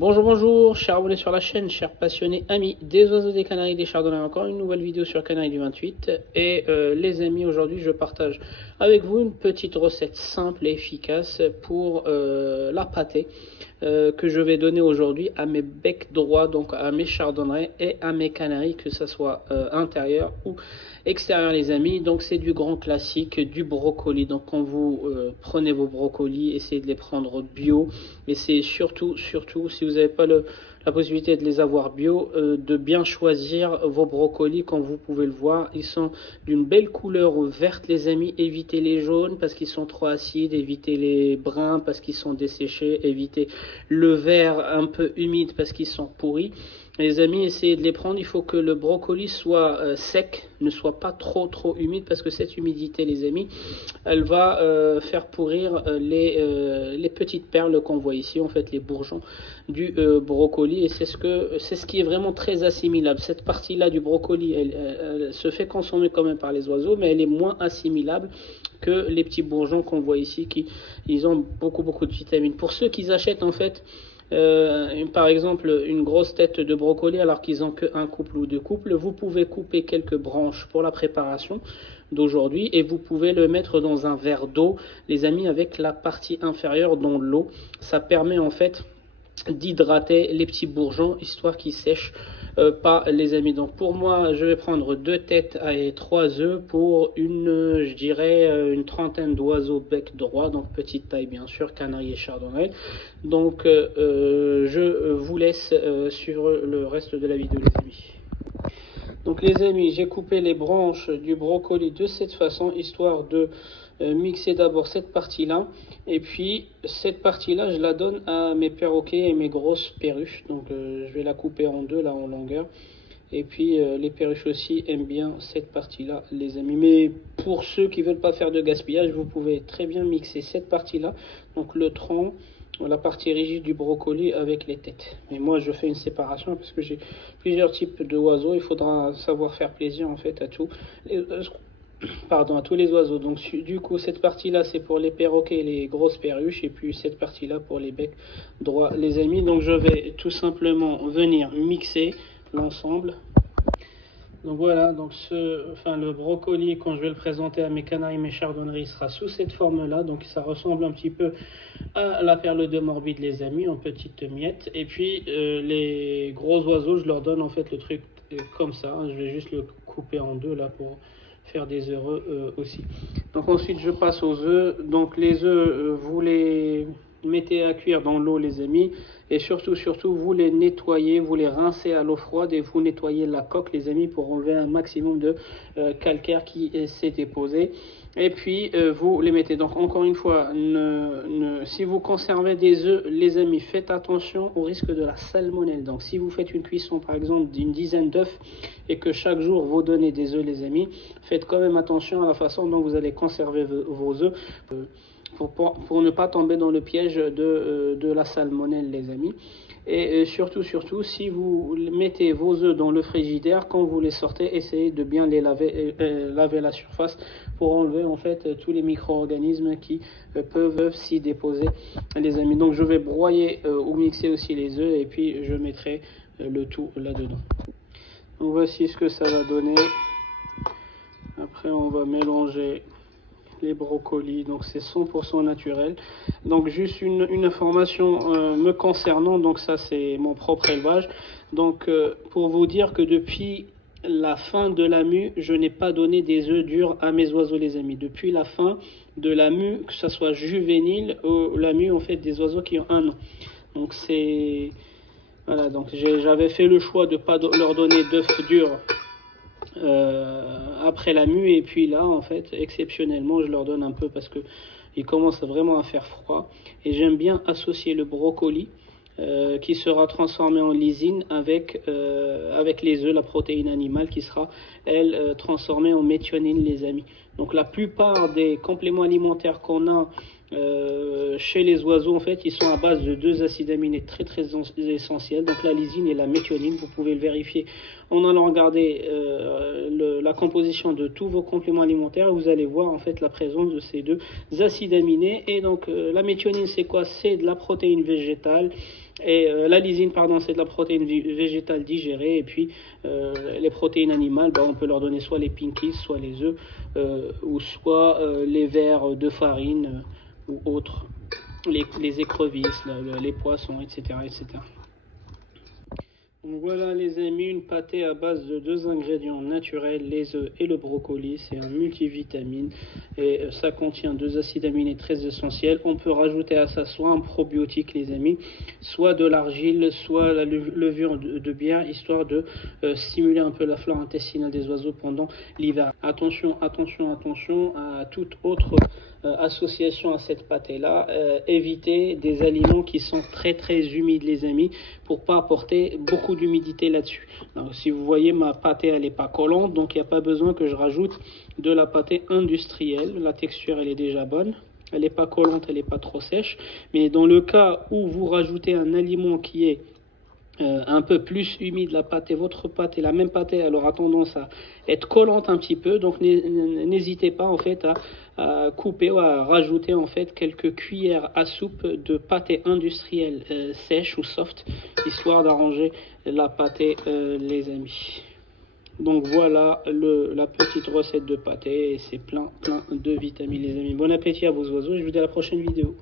Bonjour, bonjour, chers abonnés sur la chaîne, chers passionnés, amis des oiseaux, des Canaries, des chardonnays, encore une nouvelle vidéo sur Canaries du 28. Et les amis, aujourd'hui je partage avec vous une petite recette simple et efficace pour la pâtée que je vais donner aujourd'hui à mes becs droits, donc à mes chardonnerets et à mes canaries, que ce soit intérieur ou extérieur les amis. Donc c'est du grand classique, du brocoli. Donc quand vous prenez vos brocolis, essayez de les prendre bio, mais c'est surtout si vous n'avez pas la possibilité de les avoir bio, de bien choisir vos brocolis. Comme vous pouvez le voir, ils sont d'une belle couleur verte les amis. Évitez les jaunes parce qu'ils sont trop acides, évitez les bruns parce qu'ils sont desséchés, évitez le vert un peu humide parce qu'ils sont pourris. Les amis, essayez de les prendre. Il faut que le brocoli soit sec, ne soit pas trop humide, parce que cette humidité, les amis, elle va faire pourrir les petites perles qu'on voit ici, en fait les bourgeons du brocoli. Et c'est ce qui est vraiment très assimilable. Cette partie-là du brocoli, elle se fait consommer quand même par les oiseaux, mais elle est moins assimilable que les petits bourgeons qu'on voit ici, ils ont beaucoup de vitamines. Pour ceux qui achètent en fait par exemple une grosse tête de brocoli alors qu'ils n'ont qu'un couple ou deux couples, vous pouvez couper quelques branches pour la préparation d'aujourd'hui et vous pouvez le mettre dans un verre d'eau, les amis, avec la partie inférieure dans l'eau. Ça permet en fait d'hydrater les petits bourgeons histoire qu'ils sèchent pas les amis. Donc pour moi je vais prendre 2 têtes et 3 œufs pour je dirais une trentaine d'oiseaux bec droit, donc petite taille bien sûr, canaries et chardonnay. Donc je vous laisse sur le reste de la vidéo les amis. Donc les amis, j'ai coupé les branches du brocoli de cette façon, histoire de mixer d'abord cette partie-là, et puis cette partie-là, je la donne à mes perroquets et mes grosses perruches. Donc je vais la couper en deux, là, en longueur. Et puis les perruches aussi aiment bien cette partie-là, les amis. Mais pour ceux qui ne veulent pas faire de gaspillage, vous pouvez très bien mixer cette partie-là, donc le tronc, la partie rigide du brocoli avec les têtes. Mais moi je fais une séparation parce que j'ai plusieurs types d'oiseaux. Il faudra savoir faire plaisir en fait à tous les oiseaux. Donc du coup cette partie là c'est pour les perroquets et les grosses perruches, et puis cette partie là pour les becs droits les amis. Donc je vais tout simplement venir mixer l'ensemble. Donc voilà, donc le brocoli, quand je vais le présenter à mes canaries, mes chardonneries, sera sous cette forme-là. Donc ça ressemble un petit peu à la perle de morbide, les amis, en petites miettes. Et puis les gros oiseaux, je leur donne en fait le truc comme ça. Je vais juste le couper en deux là pour faire des œufs aussi. Donc ensuite je passe aux œufs. Donc les œufs, vous les mettez à cuire dans l'eau les amis, et surtout vous les nettoyez, vous les rincez à l'eau froide et vous nettoyez la coque les amis pour enlever un maximum de calcaire qui s'est déposé. Et puis vous les mettez. Donc encore une fois, si vous conservez des œufs les amis, faites attention au risque de la salmonelle. Donc si vous faites une cuisson par exemple d'une dizaine d'œufs et que chaque jour vous donnez des œufs les amis, faites quand même attention à la façon dont vous allez conserver vos œufs pour ne pas tomber dans le piège de la salmonelle les amis. Et surtout si vous mettez vos œufs dans le frigidaire, quand vous les sortez, essayez de bien les laver la surface pour enlever en fait tous les micro-organismes qui peuvent s'y déposer les amis. Donc je vais broyer ou mixer aussi les œufs et puis je mettrai le tout là-dedans. Donc voici ce que ça va donner. Après on va mélanger les brocolis, donc c'est 100% naturel. Donc juste une information me concernant, donc ça c'est mon propre élevage. Donc pour vous dire que depuis la fin de la mue, je n'ai pas donné des œufs durs à mes oiseaux les amis. Depuis la fin de la mue, que ce soit juvénile ou la mue en fait des oiseaux qui ont 1 an. Donc c'est voilà, donc j'avais fait le choix de ne pas leur donner d'œufs durs après la mue, et puis là en fait exceptionnellement je leur donne un peu parce que il commence vraiment à faire froid, et j'aime bien associer le brocoli qui sera transformé en lysine avec les œufs, la protéine animale qui sera elle transformée en méthionine les amis. Donc la plupart des compléments alimentaires qu'on a chez les oiseaux en fait, ils sont à base de 2 acides aminés très essentiels, donc la lysine et la méthionine. Vous pouvez le vérifier en allant regarder la composition de tous vos compléments alimentaires. Vous allez voir en fait la présence de ces 2 acides aminés. Et donc la méthionine c'est quoi? C'est de la protéine végétale Et la lysine, pardon, c'est de la protéine végétale digérée. Et puis les protéines animales, on peut leur donner soit les pinkies, soit les œufs, ou soit les verres de farine ou autres, les écrevisses, les poissons, etc., etc. Donc voilà les amis, une pâtée à base de 2 ingrédients naturels, les œufs et le brocoli. C'est un multivitamine et ça contient 2 acides aminés très essentiels. On peut rajouter à ça soit un probiotique les amis, soit de l'argile, soit la levure de bière, histoire de stimuler un peu la flore intestinale des oiseaux pendant l'hiver. Attention, attention, attention à toute autre association à cette pâtée là. Évitez des aliments qui sont très très humides les amis, pour pas apporter beaucoup d'humidité là-dessus. Si vous voyez, ma pâtée elle n'est pas collante, donc il n'y a pas besoin que je rajoute de la pâtée industrielle. La texture elle est déjà bonne, elle n'est pas collante, elle n'est pas trop sèche. Mais dans le cas où vous rajoutez un aliment qui est un peu plus humide, votre pâte et la même pâte, elle aura tendance à être collante un petit peu, donc n'hésitez pas en fait à couper ou à rajouter en fait quelques cuillères à soupe de pâté industrielle sèche ou soft, histoire d'arranger la pâté les amis. Donc voilà la petite recette de pâté, et c'est plein de vitamines les amis. Bon appétit à vos oiseaux et je vous dis à la prochaine vidéo.